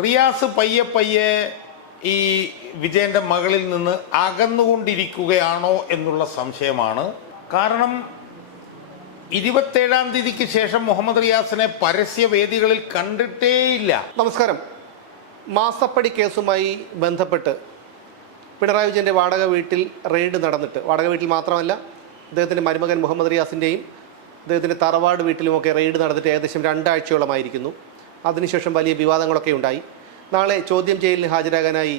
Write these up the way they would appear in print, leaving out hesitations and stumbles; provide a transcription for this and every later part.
റിയാസ് പയ്യെ പയ്യെ ഈ വിജയൻ്റെ മകളിൽ നിന്ന് അകന്നുകൊണ്ടിരിക്കുകയാണോ എന്നുള്ള സംശയമാണ്. കാരണം 27-ാം തീയതിക്ക് ശേഷം മുഹമ്മദ് റിയാസിനെ പരസ്യവേദികളിൽ കണ്ടിട്ടേയില്ല. നമസ്കാരം. മാസപ്പടി കേസുമായി ബന്ധപ്പെട്ട് പിണറായി വിജയൻ്റെ വാടക വീട്ടിൽ റെയ്ഡ് നടന്നിട്ട്, വാടക വീട്ടിൽ മാത്രമല്ല അദ്ദേഹത്തിൻ്റെ മരുമകൻ മുഹമ്മദ് റിയാസിൻ്റെയും അദ്ദേഹത്തിൻ്റെ തറവാട് വീട്ടിലുമൊക്കെ റെയ്ഡ് നടന്നിട്ട് ഏകദേശം 2 ആഴ്ചയോളമായിരിക്കുന്നു. അതിനുശേഷം വലിയ വിവാദങ്ങളൊക്കെ ഉണ്ടായി. നാളെ ചോദ്യം ചെയ്യലിന് ഹാജരാകാനായി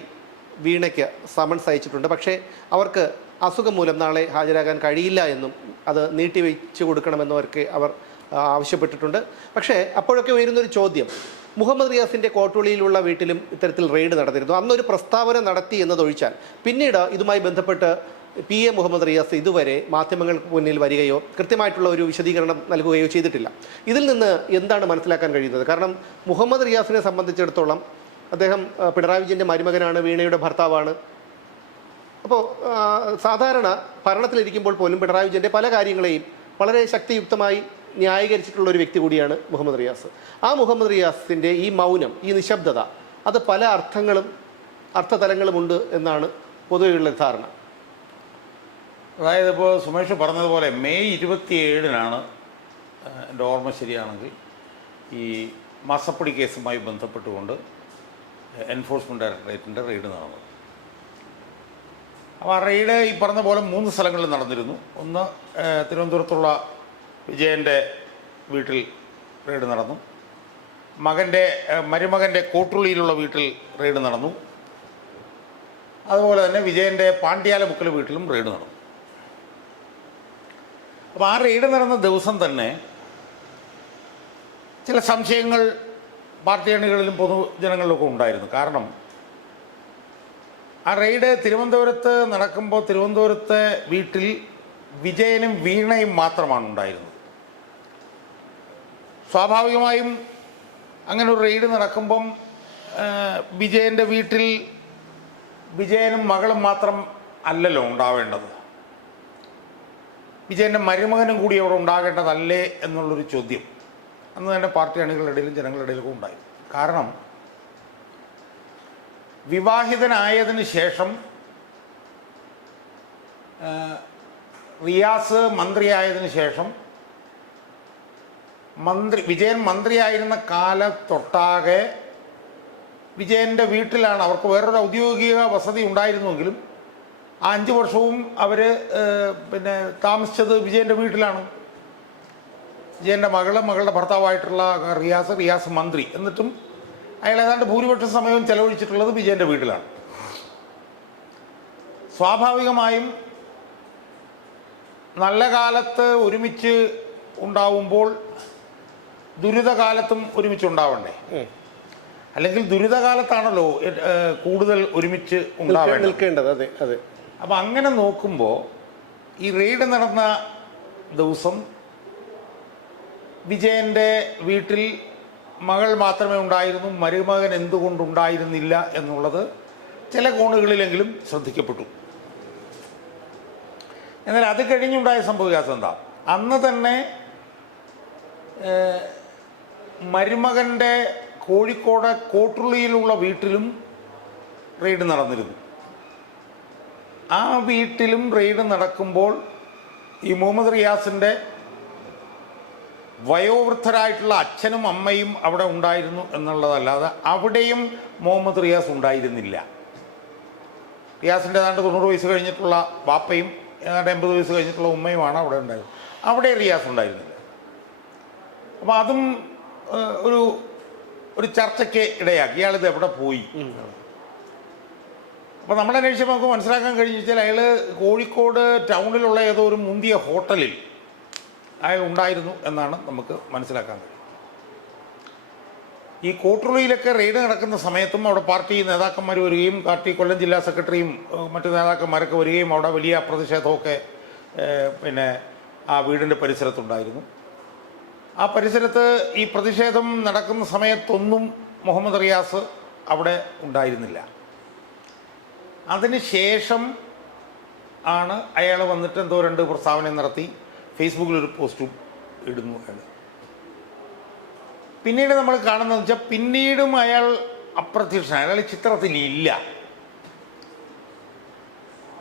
വീണയ്ക്ക് സമൻസ് അയച്ചിട്ടുണ്ട്. പക്ഷേ അവർക്ക് അസുഖം മൂലം നാളെ ഹാജരാകാൻ കഴിയില്ല എന്നും അത് നീട്ടിവെച്ച് കൊടുക്കണമെന്നവർക്ക് അവർ ആവശ്യപ്പെട്ടിട്ടുണ്ട്. പക്ഷേ അപ്പോഴൊക്കെ ഉയരുന്നൊരു ചോദ്യം, മുഹമ്മദ് റിയാസിൻ്റെ കോട്ടുള്ളിയിലുള്ള വീട്ടിലും ഇത്തരത്തിൽ റെയ്ഡ് നടന്നിരുന്നു. അന്നൊരു പ്രസ്താവന നടത്തി എന്നതൊഴിച്ചാൽ പിന്നീട് ഇതുമായി ബന്ധപ്പെട്ട് PA മുഹമ്മദ് റിയാസ് ഇതുവരെ മാധ്യമങ്ങൾക്ക് മുന്നിൽ വരികയോ കൃത്യമായിട്ടുള്ള ഒരു വിശദീകരണം നൽകുകയോ ചെയ്തിട്ടില്ല. ഇതിൽ നിന്ന് എന്താണ് മനസ്സിലാക്കാൻ കഴിയുന്നത്? കാരണം മുഹമ്മദ് റിയാസിനെ സംബന്ധിച്ചിടത്തോളം അദ്ദേഹം പിണറായി വിജയൻ്റെ മരുമകനാണ്, വീണയുടെ ഭർത്താവാണ്. അപ്പോൾ സാധാരണ ഭരണത്തിലിരിക്കുമ്പോൾ പോലും പിണറായി വിജയൻ്റെ പല കാര്യങ്ങളെയും വളരെ ശക്തിയുക്തമായി ന്യായീകരിച്ചിട്ടുള്ള ഒരു വ്യക്തി കൂടിയാണ് മുഹമ്മദ് റിയാസ്. ആ മുഹമ്മദ് റിയാസിൻ്റെ ഈ മൗനം, ഈ നിശബ്ദത, അത് പല അർത്ഥതലങ്ങളുമുണ്ട് എന്നാണ് പൊതുവെയുള്ള ധാരണ. അതായത് ഇപ്പോൾ സുമേഷ് പറഞ്ഞതുപോലെ മെയ് 27-നാണ് എൻ്റെ ഓർമ്മ ശരിയാണെങ്കിൽ ഈ മാസപ്പടി കേസുമായി ബന്ധപ്പെട്ടുകൊണ്ട് എൻഫോഴ്സ്മെൻറ്റ് ഡയറക്ടറേറ്റിൻ്റെ റെയ്ഡ് നടന്നത്. അപ്പോൾ ആ റെയ്ഡ് ഈ പറഞ്ഞ പോലെ 3 സ്ഥലങ്ങളിൽ നടന്നിരുന്നു. ഒന്ന് തിരുവനന്തപുരത്തുള്ള വിജയൻ്റെ വീട്ടിൽ റെയ്ഡ് നടന്നു. മരുമകൻ്റെ കോട്ടുള്ളിയിലുള്ള വീട്ടിൽ റെയ്ഡ് നടന്നു. അതുപോലെ തന്നെ വിജയൻ്റെ പാണ്ഡ്യാലമുക്കിലെ വീട്ടിലും റെയ്ഡ് നടന്നു. അപ്പോൾ ആ റെയ്ഡ് നടന്ന ദിവസം തന്നെ ചില സംശയങ്ങൾ പാർട്ടി അണികളിലും പൊതുജനങ്ങളിലൊക്കെ ഉണ്ടായിരുന്നു. കാരണം ആ റെയ്ഡ് തിരുവനന്തപുരത്ത് നടക്കുമ്പോൾ തിരുവനന്തപുരത്തെ വീട്ടിൽ വിജയനും വീണയും മാത്രമാണ് ഉണ്ടായിരുന്നത്. സ്വാഭാവികമായും അങ്ങനെ ഒരു റെയ്ഡ് നടക്കുമ്പം വിജയൻ്റെ വീട്ടിൽ വിജയനും മകളും മാത്രം അല്ലല്ലോ ഉണ്ടാവേണ്ടത്, വിജയൻ്റെ മരുമകനും കൂടി അവിടെ ഉണ്ടാകേണ്ടതല്ലേ എന്നുള്ളൊരു ചോദ്യം അന്ന് തന്നെ പാർട്ടി അണികളുടെ ഇടയിലും ജനങ്ങളുടെ ഇടയിലൊക്കെ ഉണ്ടായി. കാരണം വിവാഹിതനായതിന് ശേഷം റിയാസ് മന്ത്രിയായതിനു ശേഷം വിജയൻ മന്ത്രിയായിരുന്ന കാലത്തൊട്ടാകെ വിജയൻ്റെ വീട്ടിലാണ്. അവർക്ക് വേറൊരു ഔദ്യോഗിക വസതി ഉണ്ടായിരുന്നുവെങ്കിലും ആ 5 വർഷവും അവർ താമസിച്ചത് വിജയൻ്റെ വീട്ടിലാണ്. വിജയൻ്റെ മകളുടെ ഭർത്താവായിട്ടുള്ള റിയാസ് മന്ത്രി. എന്നിട്ടും അയാൾ ഏതാണ്ട് ഭൂരിപക്ഷ സമയവും ചെലവഴിച്ചിട്ടുള്ളത് വിജയൻ്റെ വീട്ടിലാണ്. സ്വാഭാവികമായും നല്ല കാലത്ത് ഒരുമിച്ച് ഉണ്ടാവുമ്പോൾ ദുരിതകാലത്തും ഒരുമിച്ചുണ്ടാവണ്ടേ? അല്ലെങ്കിൽ ദുരിതകാലത്താണല്ലോ കൂടുതൽ ഒരുമിച്ച് നിൽക്കേണ്ടത്. അതെ അതെ. അപ്പം അങ്ങനെ നോക്കുമ്പോൾ ഈ റെയ്ഡ് നടന്ന ദിവസം വിജയൻ്റെ വീട്ടിൽ മകൾ മാത്രമേ ഉണ്ടായിരുന്നു, മരുമകൻ എന്തുകൊണ്ടുണ്ടായിരുന്നില്ല എന്നുള്ളത് ചില കോണുകളിലെങ്കിലും ശ്രദ്ധിക്കപ്പെട്ടു. എന്നാൽ അത് കഴിഞ്ഞുണ്ടായ സംഭവവികാസം എന്താ? അന്ന് തന്നെ മരുമകൻ്റെ കോഴിക്കോട് കോട്ടുള്ളിയിലുള്ള വീട്ടിലും റെയ്ഡ് നടന്നിരുന്നു. ആ വീട്ടിലും റെയ്ഡ് നടക്കുമ്പോൾ ഈ മുഹമ്മദ് റിയാസിൻ്റെ വയോവൃദ്ധരായിട്ടുള്ള അച്ഛനും അമ്മയും അവിടെ ഉണ്ടായിരുന്നു എന്നുള്ളതല്ലാതെ അവിടെയും മുഹമ്മദ് റിയാസ് ഉണ്ടായിരുന്നില്ല. റിയാസിൻ്റെ ഏതാണ്ട് 90 വയസ്സ് കഴിഞ്ഞിട്ടുള്ള ബാപ്പയും ഏതാണ്ട് 80 വയസ്സ് കഴിഞ്ഞിട്ടുള്ള ഉമ്മയുമാണ് അവിടെ ഉണ്ടായിരുന്നത്. അവിടെ റിയാസ് ഉണ്ടായിരുന്നില്ല. അപ്പോൾ അതും ഒരു ചർച്ചയ്ക്ക് ഇടയാക്കി. ഇയാളിത് എവിടെ പോയി? അപ്പോൾ നമ്മളന്വേഷിച്ചപ്പോൾ നമുക്ക് മനസ്സിലാക്കാൻ കഴിഞ്ഞു വെച്ചാൽ അയാൾ കോഴിക്കോട് ടൗണിലുള്ള ഏതോ ഒരു മുന്തിയ ഹോട്ടലിൽ അയാൾ ഉണ്ടായിരുന്നു എന്നാണ് നമുക്ക് മനസ്സിലാക്കാൻ കഴിയും. ഈ കോട്ടുള്ളിയിലൊക്കെ റെയ്ഡ് നടക്കുന്ന സമയത്തും അവിടെ പാർട്ടി നേതാക്കന്മാർ വരികയും പാർട്ടി കൊല്ലം ജില്ലാ സെക്രട്ടറിയും മറ്റു നേതാക്കന്മാരൊക്കെ വരികയും അവിടെ വലിയ പ്രതിഷേധമൊക്കെ ആ വീടിൻ്റെ പരിസരത്തുണ്ടായിരുന്നു. ആ പരിസരത്ത് ഈ പ്രതിഷേധം നടക്കുന്ന സമയത്തൊന്നും മുഹമ്മദ് റിയാസ് അവിടെ ഉണ്ടായിരുന്നില്ല. അതിന് ശേഷം ആണ് അയാൾ വന്നിട്ട് എന്തോ 2 പ്രസ്താവന നടത്തി ഫേസ്ബുക്കിലൊരു പോസ്റ്റും ഇടുന്നു. അയാൾ പിന്നീട് നമ്മൾ കാണുന്നതെന്ന് വെച്ചാൽ പിന്നീടും അയാൾ അപ്രത്യക്ഷനാണ്, അയാൾ ചിത്രത്തിൽ ഇല്ല.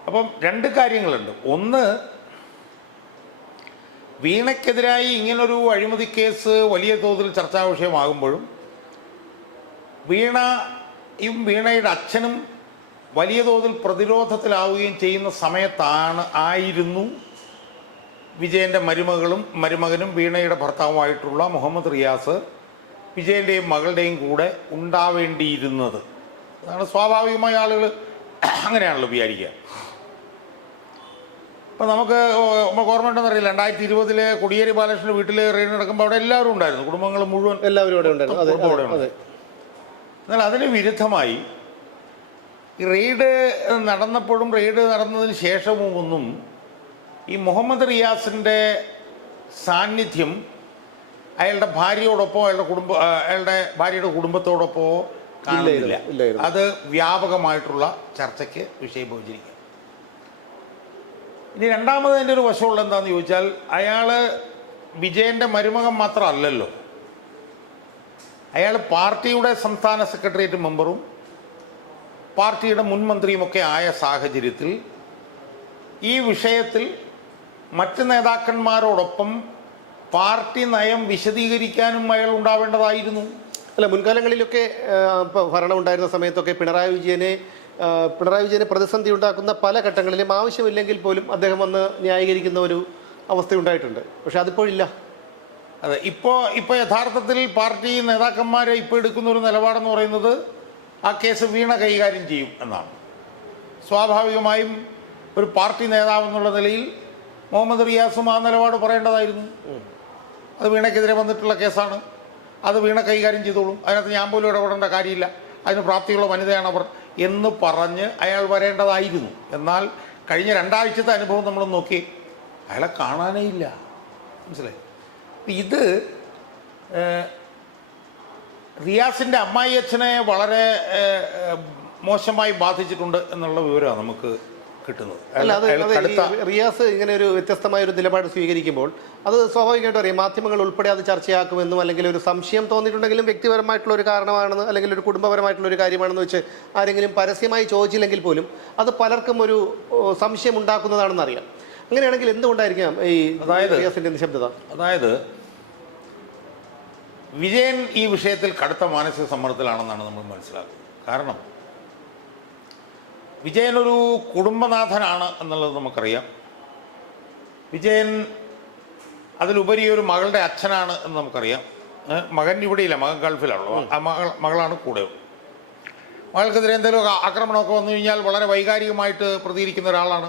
അപ്പം രണ്ട് കാര്യങ്ങളുണ്ട്. ഒന്ന്, വീണയ്ക്കെതിരായി ഇങ്ങനൊരു അഴിമതി കേസ് വലിയ തോതിൽ ചർച്ചാ വിഷയമാകുമ്പോഴും വീണയും വീണയുടെ അച്ഛനും വലിയ തോതിൽ പ്രതിരോധത്തിലാവുകയും ചെയ്യുന്ന ആയിരുന്നു വിജയൻ്റെ മരുമകനും വീണയുടെ ഭർത്താവുമായിട്ടുള്ള മുഹമ്മദ് റിയാസ് വിജയൻ്റെയും മകളുടെയും കൂടെ ഉണ്ടാവേണ്ടിയിരുന്നത്. അതാണ് സ്വാഭാവികമായ ആളുകൾ അങ്ങനെയാണല്ലോ വിചാരിക്കുക. അപ്പോൾ നമുക്ക് ഓർമ്മ ഉണ്ടെന്ന് അറിയില്ല, 2020 കോടിയേരി ബാലകൃഷ്ണൻ്റെ വീട്ടിൽ റെയ്ഡ് നടക്കുമ്പോൾ അവിടെ എല്ലാവരും ഉണ്ടായിരുന്നു, കുടുംബങ്ങൾ മുഴുവൻ എല്ലാവരും അവിടെ ഉണ്ടായിരുന്നു. എന്നാൽ അതിന് വിരുദ്ധമായി ഈ റെയ്ഡ് നടന്നപ്പോഴും റെയ്ഡ് നടന്നതിന് ശേഷവും ഒന്നും ഈ മുഹമ്മദ് റിയാസിൻ്റെ സാന്നിധ്യം അയാളുടെ ഭാര്യയോടൊപ്പമോ അയാളുടെ ഭാര്യയുടെ കുടുംബത്തോടൊപ്പമോ കാണുന്നില്ല. അത് വ്യാപകമായിട്ടുള്ള ചർച്ചയ്ക്ക് വിഷയീഭവിച്ചിരിക്കുക. ഇനി രണ്ടാമത് അതിൻ്റെ ഒരു വശമുള്ള എന്താണെന്ന് ചോദിച്ചാൽ, അയാൾ വിജയൻ്റെ മരുമകൻ മാത്രമല്ലല്ലോ, അയാൾ പാർട്ടിയുടെ സംസ്ഥാന സെക്രട്ടേറിയറ്റ് മെമ്പറും പാർട്ടിയുടെ മുൻ മന്ത്രിയുമൊക്കെ ആയ സാഹചര്യത്തിൽ ഈ വിഷയത്തിൽ മറ്റ് നേതാക്കന്മാരോടൊപ്പം പാർട്ടി നയം വിശദീകരിക്കാനും അയാൾ ഉണ്ടാവേണ്ടതായിരുന്നു. അല്ല, മുൻകാലങ്ങളിലൊക്കെ ഭരണം ഉണ്ടായിരുന്ന സമയത്തൊക്കെ പിണറായി വിജയനെ പ്രതിസന്ധി ഉണ്ടാക്കുന്ന പല ഘട്ടങ്ങളിലും ആവശ്യമില്ലെങ്കിൽ പോലും അദ്ദേഹം വന്ന് ന്യായീകരിക്കുന്ന ഒരു അവസ്ഥയുണ്ടായിട്ടുണ്ട്. പക്ഷെ അതിപ്പോഴില്ല. അതെ, ഇപ്പോൾ യഥാർത്ഥത്തിൽ പാർട്ടി നേതാക്കന്മാരെ ഇപ്പോൾ എടുക്കുന്ന ഒരു നിലപാടെന്ന് പറയുന്നത് ആ കേസ് വീണ കൈകാര്യം ചെയ്യും എന്നാണ്. സ്വാഭാവികമായും ഒരു പാർട്ടി നേതാവ് എന്നുള്ള നിലയിൽ മുഹമ്മദ് റിയാസും ആ നിലപാട് പറയേണ്ടതായിരുന്നു. അത് വീണയ്ക്കെതിരെ വന്നിട്ടുള്ള കേസാണ്, അത് വീണ കൈകാര്യം ചെയ്തോളും, അതിനകത്ത് ഞാൻ പോലും ഇടപെടേണ്ട കാര്യമില്ല, അതിന് പ്രാപ്തിയുള്ള വനിതയാണ് അവർ എന്ന് പറഞ്ഞ് അയാൾ വരേണ്ടതായിരുന്നു. എന്നാൽ കഴിഞ്ഞ 2 ആഴ്ചത്തെ അനുഭവം നമ്മൾ നോക്കി, അയാളെ കാണാനേ ഇല്ല. മനസ്സിലായി? ഇത് റിയാസിൻ്റെ അമ്മായി അച്ഛനെ വളരെ മോശമായി ബാധിച്ചിട്ടുണ്ട് എന്നുള്ള വിവരമാണ് നമുക്ക് കിട്ടുന്നത്. അല്ല, റിയാസ് ഇങ്ങനെ ഒരു വ്യത്യസ്തമായ ഒരു നിലപാട് സ്വീകരിക്കുമ്പോൾ അത് സ്വാഭാവികമായിട്ടും അറിയാം, മാധ്യമങ്ങൾ ഉൾപ്പെടെ അത് ചർച്ചയാക്കുമെന്നും അല്ലെങ്കിൽ ഒരു സംശയം തോന്നിയിട്ടുണ്ടെങ്കിലും വ്യക്തിപരമായിട്ടുള്ള ഒരു കാരണമാണെന്ന് അല്ലെങ്കിൽ ഒരു കുടുംബപരമായിട്ടുള്ള ഒരു കാര്യമാണെന്ന് വെച്ച് ആരെങ്കിലും പരസ്യമായി ചോദിച്ചില്ലെങ്കിൽ പോലും അത് പലർക്കും ഒരു സംശയം ഉണ്ടാക്കുന്നതാണെന്ന് അറിയാം. അങ്ങനെയാണെങ്കിൽ എന്തുകൊണ്ടായിരിക്കാം ഈ റിയാസിന്റെ നിശബ്ദത? അതായത് വിജയൻ ഈ വിഷയത്തിൽ കടുത്ത മാനസിക സമ്മർദ്ദത്തിലാണെന്നാണ് നമ്മൾ മനസ്സിലാക്കുന്നത്. കാരണം വിജയൻ ഒരു കുടുംബനാഥനാണ് എന്നുള്ളത് നമുക്കറിയാം. വിജയൻ അതിലുപരി ഒരു മകളുടെ അച്ഛനാണ് എന്ന് നമുക്കറിയാം. മകൻ ഇവിടെയില്ല, മകൻ ഗൾഫിലാണല്ലോ, ആ മകളാണ് കൂടെ. മകൾക്കെതിരെ എന്തെങ്കിലും ആക്രമണമൊക്കെ വന്നു കഴിഞ്ഞാൽ വളരെ വൈകാരികമായിട്ട് പ്രതികരിക്കുന്ന ഒരാളാണ്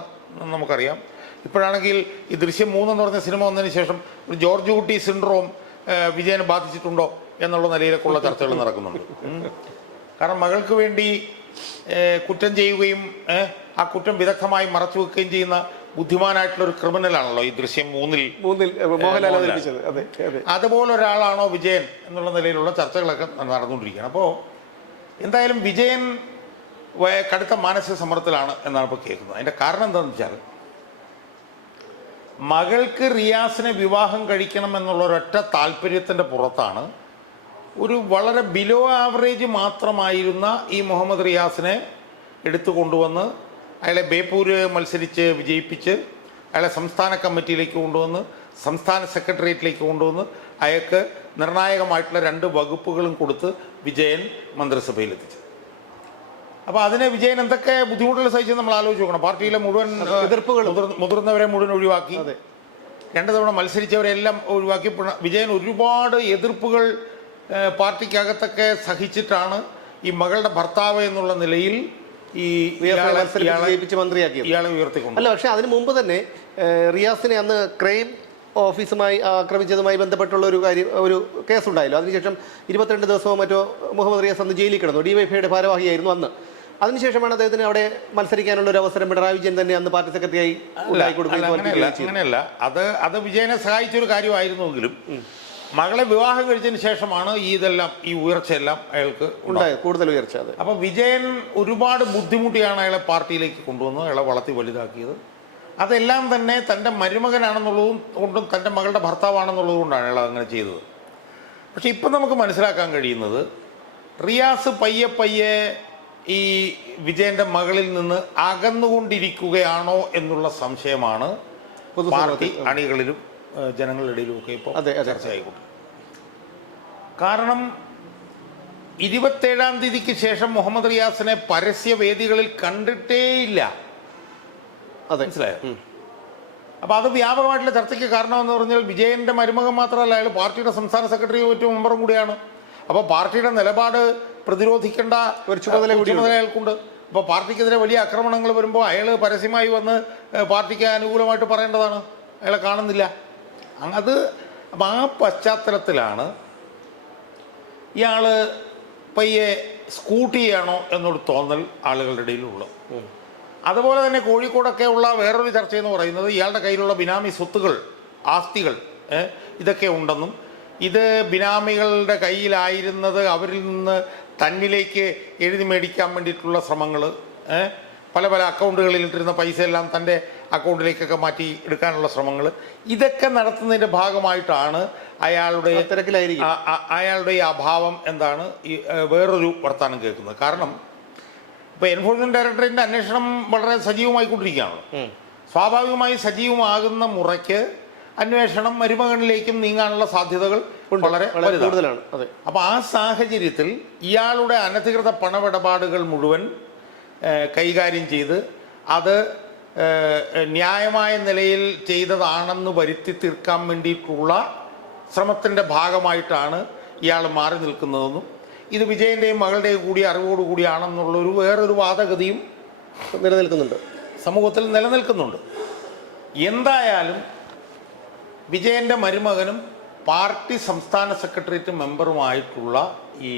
നമുക്കറിയാം. ഇപ്പോഴാണെങ്കിൽ ഈ ദൃശ്യം 3 എന്ന് പറഞ്ഞ സിനിമ വന്നതിന് ശേഷം ഒരു ജോർജ് കുട്ടി സിൻഡ്രോം വിജയനെ ബാധിച്ചിട്ടുണ്ടോ എന്നുള്ള നിലയിലേക്കുള്ള ചർച്ചകൾ നടക്കുന്നുണ്ട്. കാരണം മകൾക്ക് വേണ്ടി കുറ്റം ചെയ്യുകയും ആ കുറ്റം വിദഗ്ധമായി മറച്ചു വെക്കുകയും ചെയ്യുന്ന ബുദ്ധിമാനായിട്ടുള്ള ഒരു ക്രിമിനലാണല്ലോ ഈ ദൃശ്യം 3-ൽ മോഹൻലാൽ അവതരിപ്പിച്ചത്. അതുപോലെ ഒരാളാണോ വിജയൻ എന്നുള്ള നിലയിലുള്ള ചർച്ചകളൊക്കെ നടന്നുകൊണ്ടിരിക്കുകയാണ്. അപ്പോൾ എന്തായാലും വിജയൻ കടുത്ത മാനസിക സമ്മർദ്ദത്തിലാണ് എന്നാണ് ഇപ്പോൾ കേൾക്കുന്നത്. അതിൻ്റെ കാരണം എന്താണെന്ന് വെച്ചാൽ, മകൾക്ക് റിയാസിനെ വിവാഹം കഴിക്കണം എന്നുള്ള ഒരൊറ്റ താല്പര്യത്തിൻ്റെ പുറത്താണ് ഒരു വളരെ ബിലോ ആവറേജ് മാത്രമായിരുന്ന ഈ മുഹമ്മദ് റിയാസിനെ എടുത്തു കൊണ്ടുവന്ന് അയാളെ ബേപ്പൂര് മത്സരിച്ച് വിജയിപ്പിച്ച് അയാളെ സംസ്ഥാന കമ്മിറ്റിയിലേക്ക് കൊണ്ടുവന്ന് സംസ്ഥാന സെക്രട്ടേറിയറ്റിലേക്ക് കൊണ്ടുവന്ന് അയാൾക്ക് നിർണായകമായിട്ടുള്ള 2 വകുപ്പുകളും കൊടുത്ത് വിജയൻ മന്ത്രിസഭയിലെത്തിച്ചു. അപ്പോൾ അതിനെ വിജയൻ എന്തൊക്കെ ബുദ്ധിമുട്ടുകൾ സഹിച്ച് നമ്മൾ ആലോചിച്ച് നോക്കണം. പാർട്ടിയിലെ മുഴുവൻ എതിർപ്പുകൾ, മുതിർന്നവരെ മുഴുവൻ ഒഴിവാക്കി, 2 തവണ മത്സരിച്ചവരെല്ലാം ഒഴിവാക്കി. വിജയൻ ഒരുപാട് എതിർപ്പുകൾ പാർട്ടിക്കകത്തൊക്കെ സഹിച്ചിട്ടാണ് ഈ മകളുടെ ഭർത്താവ് എന്നുള്ള നിലയിൽ ഈ മന്ത്രിയാക്കിയത്, ഇയാളെ ഉയർത്തിക്കൊണ്ട്. അല്ല, പക്ഷേ അതിന് മുമ്പ് തന്നെ റിയാസിനെ അന്ന് ക്രൈം ഓഫീസുമായി ആക്രമിച്ചതുമായി ബന്ധപ്പെട്ടുള്ള ഒരു കേസുണ്ടായല്ലോ. അതിനുശേഷം 22 ദിവസമോ മറ്റോ മുഹമ്മദ് റിയാസ് അന്ന് ജയിലിൽ കിടന്നു. DYFIയുടെ ഭാരവാഹിയായിരുന്നു അന്ന്. അതിനുശേഷമാണ് അദ്ദേഹത്തിന് അവിടെ മത്സരിക്കാനുള്ള ഒരു അവസരം പിണറായി വിജയൻ തന്നെ അന്ന് പാർട്ടി സെക്രട്ടറിയായി ഉണ്ടാക്കി കൊടുക്കുകയും. അങ്ങനെയല്ല, അത് വിജയനെ സഹായിച്ചൊരു കാര്യമായിരുന്നെങ്കിലും മകളെ വിവാഹം കഴിച്ചതിന് ശേഷമാണ് ഈ ഉയർച്ചയെല്ലാം അയാൾക്ക് ഉണ്ടായത്, കൂടുതൽ ഉയർച്ച. അത് അപ്പോൾ വിജയൻ ഒരുപാട് ബുദ്ധിമുട്ടിയാണ് അയാളെ പാർട്ടിയിലേക്ക് കൊണ്ടുവന്നത്, അയാളെ വളർത്തി വലുതാക്കിയത്. അതെല്ലാം തന്നെ തൻ്റെ മരുമകനാണെന്നുള്ളതും കൊണ്ടും തൻ്റെ മകളുടെ ഭർത്താവാണെന്നുള്ളത് കൊണ്ടാണ് അയാൾ അങ്ങനെ ചെയ്തത്. പക്ഷെ ഇപ്പം നമുക്ക് മനസ്സിലാക്കാൻ കഴിയുന്നത് റിയാസ് പയ്യെ പയ്യെ ഈ വിജയന്റെ മകളിൽ നിന്ന് അകന്നുകൊണ്ടിരിക്കുകയാണോ എന്നുള്ള സംശയമാണ് പാർട്ടി അണികളിലും ജനങ്ങളുടെ ഇടയിലും ഒക്കെ ഇപ്പോൾ ചർച്ചയായിക്കൊണ്ട്. കാരണം 27-ാം തീയതിക്ക് ശേഷം മുഹമ്മദ് റിയാസിനെ പരസ്യവേദികളിൽ കണ്ടിട്ടേയില്ല. മനസ്സിലായോ? അപ്പോൾ അത് വ്യാപകമായിട്ടുള്ള ചർച്ചയ്ക്ക് കാരണമെന്ന് പറഞ്ഞാൽ വിജയന്റെ മരുമകൻ മാത്രമല്ല, അയാൾ പാർട്ടിയുടെ സംസ്ഥാന സെക്രട്ടേറിയറ്റ് മെമ്പറും കൂടിയാണ്. അപ്പോൾ പാർട്ടിയുടെ നിലപാട് പ്രതിരോധിക്കേണ്ട ഒരു ചുമതല അയാൾക്കുണ്ട്. അപ്പോൾ പാർട്ടിക്കെതിരെ വലിയ ആക്രമണങ്ങൾ വരുമ്പോൾ അയാൾ പരസ്യമായി വന്ന് പാർട്ടിക്ക് അനുകൂലമായിട്ട് പറയേണ്ടതാണ്. അയാളെ കാണുന്നില്ല. അത് അപ്പം ആ പശ്ചാത്തലത്തിലാണ് ഇയാൾ പയ്യെ സ്കൂട്ട് ചെയ്യണോ എന്നൊരു തോന്നൽ ആളുകളുടെ ഇടയിലുള്ളത്. അതുപോലെ തന്നെ കോഴിക്കോടൊക്കെ ഉള്ള വേറൊരു ചർച്ചയെന്ന് പറയുന്നത് ഇയാളുടെ കയ്യിലുള്ള ബിനാമി സ്വത്തുകൾ, ആസ്തികൾ ഇതൊക്കെ ഉണ്ടെന്നും ഇത് ബിനാമികളുടെ കയ്യിലായിരുന്നത് അവരിൽ നിന്ന് തന്നിലേക്ക് എഴുതി മേടിക്കാൻ വേണ്ടിയിട്ടുള്ള ശ്രമങ്ങൾ, പല പല അക്കൗണ്ടുകളിൽ ഇട്ടിരുന്ന പൈസ എല്ലാം തൻ്റെ അക്കൗണ്ടിലേക്കൊക്കെ മാറ്റി എടുക്കാനുള്ള ശ്രമങ്ങൾ, ഇതൊക്കെ നടത്തുന്നതിൻ്റെ ഭാഗമായിട്ടാണ് അയാളുടെ ഈ അഭാവം എന്താണ് ഈ വേറൊരു വർത്തമാനം കേൾക്കുന്നത്. കാരണം ഇപ്പോൾ എൻഫോഴ്സ്മെൻറ്റ് ഡയറക്ടറേറ്റിൻ്റെ അന്വേഷണം വളരെ സജീവമായിക്കൊണ്ടിരിക്കുകയാണല്ലോ. സ്വാഭാവികമായി സജീവമാകുന്ന മുറയ്ക്ക് അന്വേഷണം മരുമകനിലേക്കും നീങ്ങാനുള്ള സാധ്യതകൾ വളരെ കൂടുതലാണ്. അപ്പോൾ ആ സാഹചര്യത്തിൽ ഇയാളുടെ അനധികൃത പണമിടപാടുകൾ മുഴുവൻ കൈകാര്യം ചെയ്ത് അത് ന്യായമായ നിലയിൽ ചെയ്തതാണെന്ന് വരുത്തി തീർക്കാൻ വേണ്ടിയിട്ടുള്ള ശ്രമത്തിൻ്റെ ഭാഗമായിട്ടാണ് ഇയാൾ മാറി നിൽക്കുന്നതെന്നും ഇത് വിജയൻ്റെയും മകളുടെയും കൂടി അറിവോടുകൂടിയാണെന്നുള്ളൊരു വേറൊരു വാദഗതിയും സമൂഹത്തിൽ നിലനിൽക്കുന്നുണ്ട്. എന്തായാലും വിജയൻ്റെ മരുമകനും പാർട്ടി സംസ്ഥാന സെക്രട്ടേറിയറ്റ് മെമ്പറുമായിട്ടുള്ള ഈ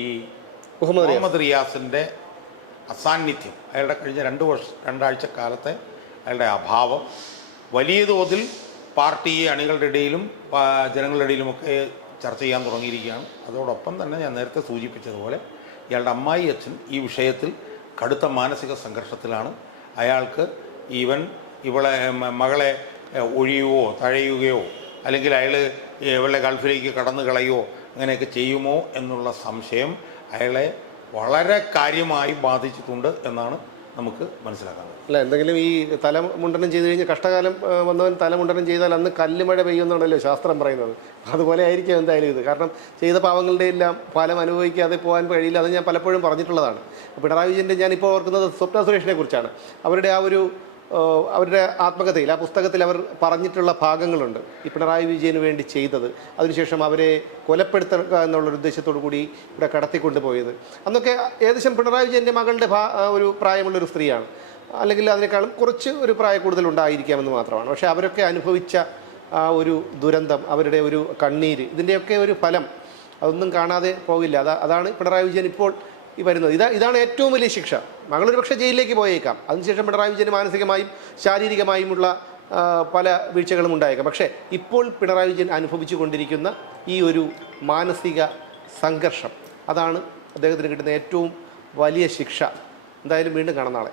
മുഹമ്മദ് റിയാസിൻ്റെ അസാന്നിധ്യം, അയാളുടെ കഴിഞ്ഞ 2 കാലത്തെ അയാളുടെ അഭാവം വലിയ തോതിൽ പാർട്ടി അണികളുടെ ഇടയിലും ജനങ്ങളുടെ ഇടയിലുമൊക്കെ ചർച്ച ചെയ്യാൻ തുടങ്ങിയിരിക്കുകയാണ്. അതോടൊപ്പം തന്നെ ഞാൻ നേരത്തെ സൂചിപ്പിച്ചതുപോലെ ഇയാളുടെ അമ്മായി അച്ഛൻ ഈ വിഷയത്തിൽ കടുത്ത മാനസിക സംഘർഷത്തിലാണ്. അയാൾക്ക് ഇവളെ മകളെ ഒഴിയുകയോ തഴയുകയോ അല്ലെങ്കിൽ അയാൾ ഇവളുടെ ഗൾഫിലേക്ക് കടന്നു കളയുകയോ അങ്ങനെയൊക്കെ ചെയ്യുമോ എന്നുള്ള സംശയം അയാളെ വളരെ കാര്യമായി ബാധിച്ചിട്ടുണ്ട് എന്നാണ് നമുക്ക് മനസ്സിലാക്കാൻ. അല്ല, എന്തെങ്കിലും ഈ തലമുണ്ടനം ചെയ്ത് കഴിഞ്ഞ് കഷ്ടകാലം വന്നവൻ തലമുണ്ടനം ചെയ്താൽ അന്ന് കല്ലുമഴ പെയ്യുമെന്നാണല്ലോ ശാസ്ത്രം പറയുന്നത്. അതുപോലെ ആയിരിക്കും എന്തായാലും ഇത്. കാരണം ചെയ്ത പാവങ്ങളുടെ എല്ലാം ഫലം അനുഭവിക്കാതെ പോകാൻ കഴിയില്ല. അത് ഞാൻ പലപ്പോഴും പറഞ്ഞിട്ടുള്ളതാണ്. പിണറായി വിജയൻ്റെ ഞാനിപ്പോൾ ഓർക്കുന്നത് സ്വപ്ന സുരേഷിനെ കുറിച്ചാണ്. അവരുടെ ആത്മകഥയിൽ, ആ പുസ്തകത്തിൽ അവർ പറഞ്ഞിട്ടുള്ള ഭാഗങ്ങളുണ്ട് ഈ പിണറായി വിജയന് വേണ്ടി ചെയ്തത്. അതിനുശേഷം അവരെ കൊലപ്പെടുത്തുക എന്നുള്ളൊരു ഉദ്ദേശത്തോടു കൂടി ഇവിടെ കടത്തിക്കൊണ്ടുപോയത്. അന്നൊക്കെ ഏകദേശം പിണറായി വിജയൻ്റെ മകളുടെ ഒരു പ്രായമുള്ളൊരു സ്ത്രീയാണ്, അല്ലെങ്കിൽ അതിനേക്കാളും കുറച്ച് ഒരു പ്രായ കൂടുതലുണ്ടായിരിക്കാമെന്ന് മാത്രമാണ്. പക്ഷേ അവരൊക്കെ അനുഭവിച്ച ആ ഒരു ദുരന്തം, അവരുടെ ഒരു കണ്ണീര്, ഇതിൻ്റെയൊക്കെ ഒരു ഫലം അതൊന്നും കാണാതെ പോകില്ല. അതാണ് പിണറായി വിജയൻ ഇപ്പോൾ ഈ വരുന്നത്. ഇതാണ് ഏറ്റവും വലിയ ശിക്ഷ. മകളൊരു പക്ഷേ ജയിലിലേക്ക് പോയേക്കാം. അതിനുശേഷം പിണറായി വിജയന് മാനസികമായും ശാരീരികമായുമുള്ള പല വീഴ്ചകളും ഉണ്ടായേക്കാം. പക്ഷേ ഇപ്പോൾ പിണറായി വിജയൻ അനുഭവിച്ചു കൊണ്ടിരിക്കുന്ന ഈ ഒരു മാനസിക സംഘർഷം, അതാണ് അദ്ദേഹത്തിന് കിട്ടുന്ന ഏറ്റവും വലിയ ശിക്ഷ. എന്തായാലും വീണ്ടും കാണാം നാളെ.